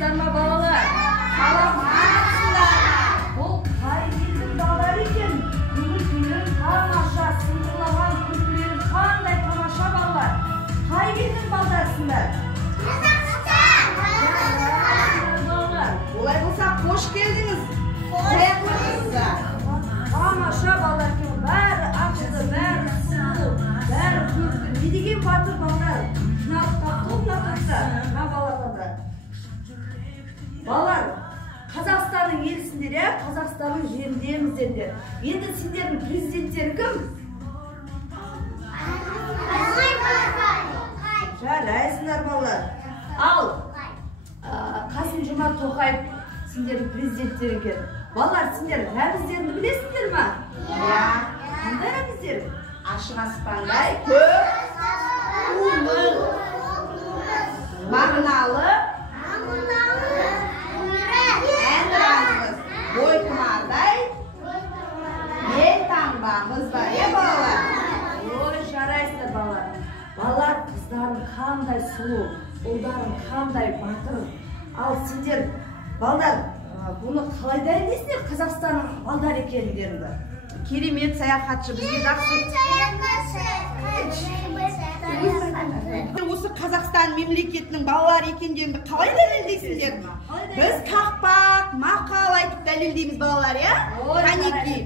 Саламатсыздар ма балалар? Саламатсыздар. Бұл қай елдің балалары екен? Көңіл-күйін тамаша, сыңғырлаған күлкілері қандай тамаша балалар? Қай елдің балдарысыңдар? Қазақстан. Балалар. Олай болса, қош келдіңіз. Қояқсыздар. Тамаша балалар екен. Бәрі ақылды, бәрі сұлу, бәрі көрікті. Не деген батыр балалар? Жиналып топ балалар. Балалар, Қазақстанның елсіңдер, иә? Қазақстанның жеріндеміздер. Енді сендердің президенттері кім? Жарайсыңдар балалар. Ал Қасым-Жомарт Тоқаев сендердің президенттері екен. Балалар, сендер рәміздерді білесіңдер ма? Иә. Қандай рәміздер? Ашық аспандай көк, қуңыр, мағыналы, әнұранымыз, бойтұмардай, ел таңбамыз бар, е балалар? Ой, жарайсыңдар балалар. Балалар, қыздарың қандай сұлу, ұлдарың қандай батыр. Ал сендер, балалар, бұны қалай дәлелдейсіңдер Қазақстанның балдар екендеріңді? Керемет саяхатшы, бізге жақсы. Осы Қазақстан мемлекетінің балалар екендеріңді қалай дәлелдейсіңдер? Біз қақпақ, мақал айтып дәлелдейміз балалар, иә? Қанеки.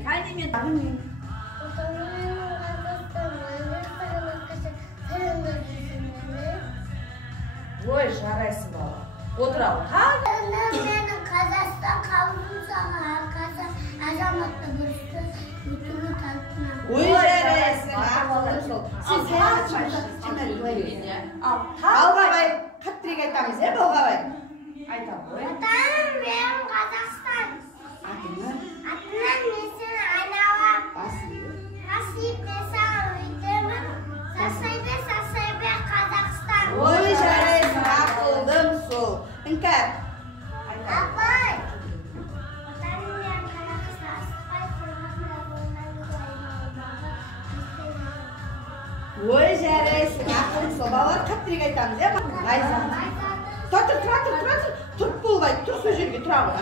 Ой, жарайсың балалар. Отыр ал. Менің Қазақстан қалуым саған арқасы азаматты бүрісті өтіні талпынам. Ой, жарайсың. Сен саяхатшы. Балғабай, қаттырек айтамыз, е Балғабай? Айтам. Атаным менің Қазақстан. Атыңнан? Атынан мен сені айналам. Асиып мен саған өйтемін. Сасайбе Қазақстан. Ой, жарайсың, ақылдым сол. Іңкәр. Апай. Атаным менің Қазақстан. Асықпай Ой, жарайсың, ақылдым сол. Балалар қаттырек айтамыз, е? Айзам. Тұр, тұрып болғай, тұр сол жерге, тұра ғой.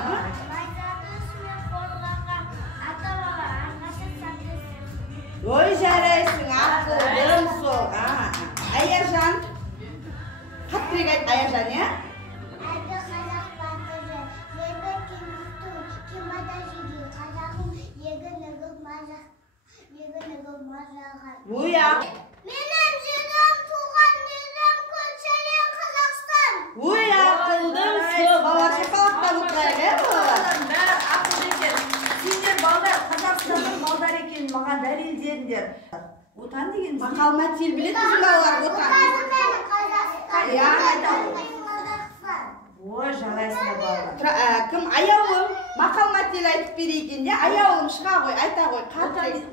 Ой, жарайсың, ақылдым сол. Аяжан. Қаттырек айт, Аяжан, е? Әлгі қазақ батыры, ебі кемікті, кемада жеге, қазағым егін-үгіл мазаған. Ой, ақ. Менің жерім туған жерім көшеге Қазақстан. Ой, ақылдым сол. Балалар шақалақтап отырайық, е, балалар? Бәрі ақыл екен. Сендер балдар, Қазақстанның балдар екенін маған дәлелдеңдер. Отан деген Мақал мәтел біледі біздің балалар отан. Отаным менің Қазақстан. Иә, айтамын. Қазақстан. Ой, жарайсыңдар балалар. Кім аяулым мақал мәтел айтып берейін де, аяулым шыға ғой, айта ғой.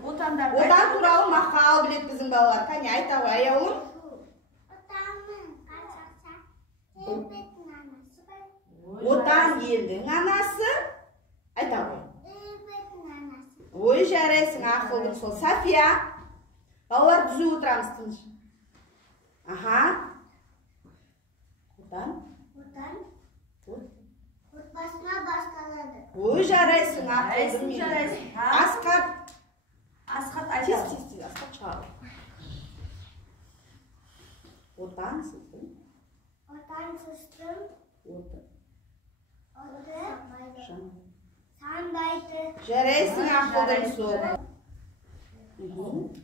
Отандар. Отан туралы мақал біледі біздің балалар. Кәне айта ғой, аяулым. Отаным Қазақстан. Елбеттің анасы бар. Отан елдің анасы. Айта ғой. Елбеттің анасы. Ой, жарайсың, ақылдым сол. Сафия. Балалар түзу отырамыз тыныш. Аха. Отан. Отбасына басталады. Ой, жарайсың, ақылдым мен. Жарайсың. Асқат. Асқат Тез, айтам. Асқат шығар. Отан сіздің. Отан сіздің. Санбайды. Жарайсың, ақылдым сол.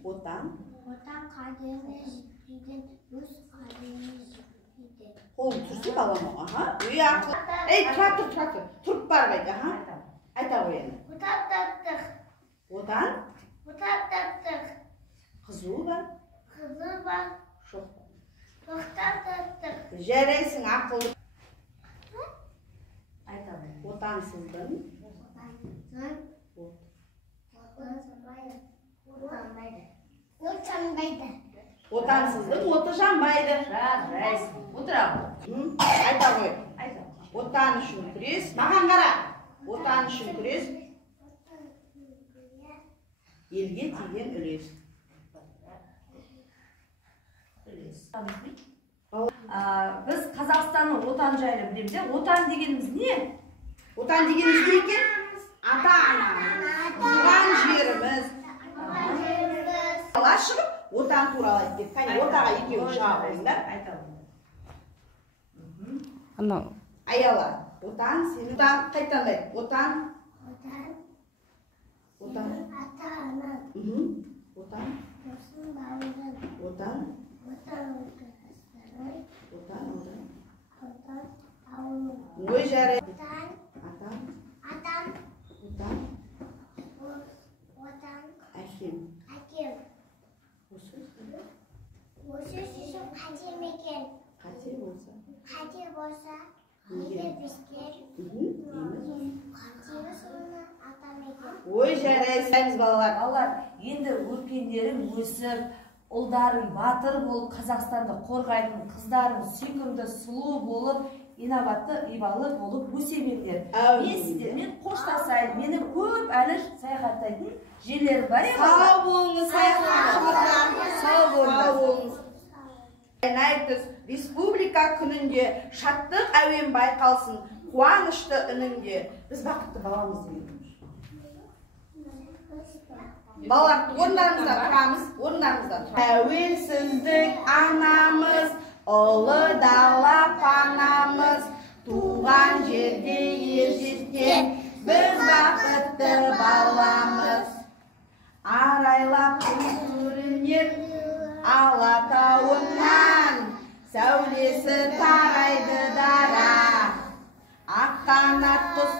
Отан. Отан қадіріне жетпейді, өз қадіріне жетпейді. Қолын түрсе балама. Аха. Үй ақыл. Ей, тұра тұр. Тұрып бар қайда. Айта ғой енді. Отан таптық. Отан. Қызу бар. Қызы бар. Шоқ. Тоқтан таптық. Жарайсың, ақылды. Айтам. Отан сіздің. Отан сіздің, оты жанбайды. Жарайсың. Отыр ал. Айта ғой. Айтам. Отан үшін күрес. Маған қара. Отан үшін күрес. Елге тиген үлес. Біз Қазақстанның отан жайлы білеміз. Отан дегеніміз не? Отан дегеніміз не екен? Ата-ана, туған жеріміз. Ала шығып, отан туралы айтып, кәне ортаға екеуін шыға қойыңдар. Аяла, отан, сен отан қайтаңдайды. Отан. Отан. Ата-ана. Отан. Досын бауырын. Отан. Отан. Отан. Отан. Ауыл. Ой жарай. Отан. Атан. Атан. Отан. Отан. Әкем. Әкем. Осы сөзі қате мекен. қате болса. Қате болса, неге біздер қатегі соны атамекен. Ой жарайсыз балалар. Балалар, енді өркендерің өсіп, ұлдарың батыр болып, Қазақстанды қорғайтын, қыздарың сүйкімді, сұлу болып, инабатты, ибалы болып өсемеңдер. Мен сіздермен қоштасайын. Менің көп әлі саяхаттайтын жерлерім бар. Сау болыңыз, саяхатшылар. Сау болыңыз. Найтыс республика күнінде шаттық әуен байқалсын, қуанышты үнінде. Біз бақытты баламыз дейміз. Балалар, орындарыңызда тұрамыз, орындарыңызда тұрамыз. Тәуелсіздік анамыз, ұлы дала панамыз, туған жерде ержеткен біз бақытты баламыз. Арайлап көрінер Алатауынан сәулесі тарайды дара, ақ қанат құс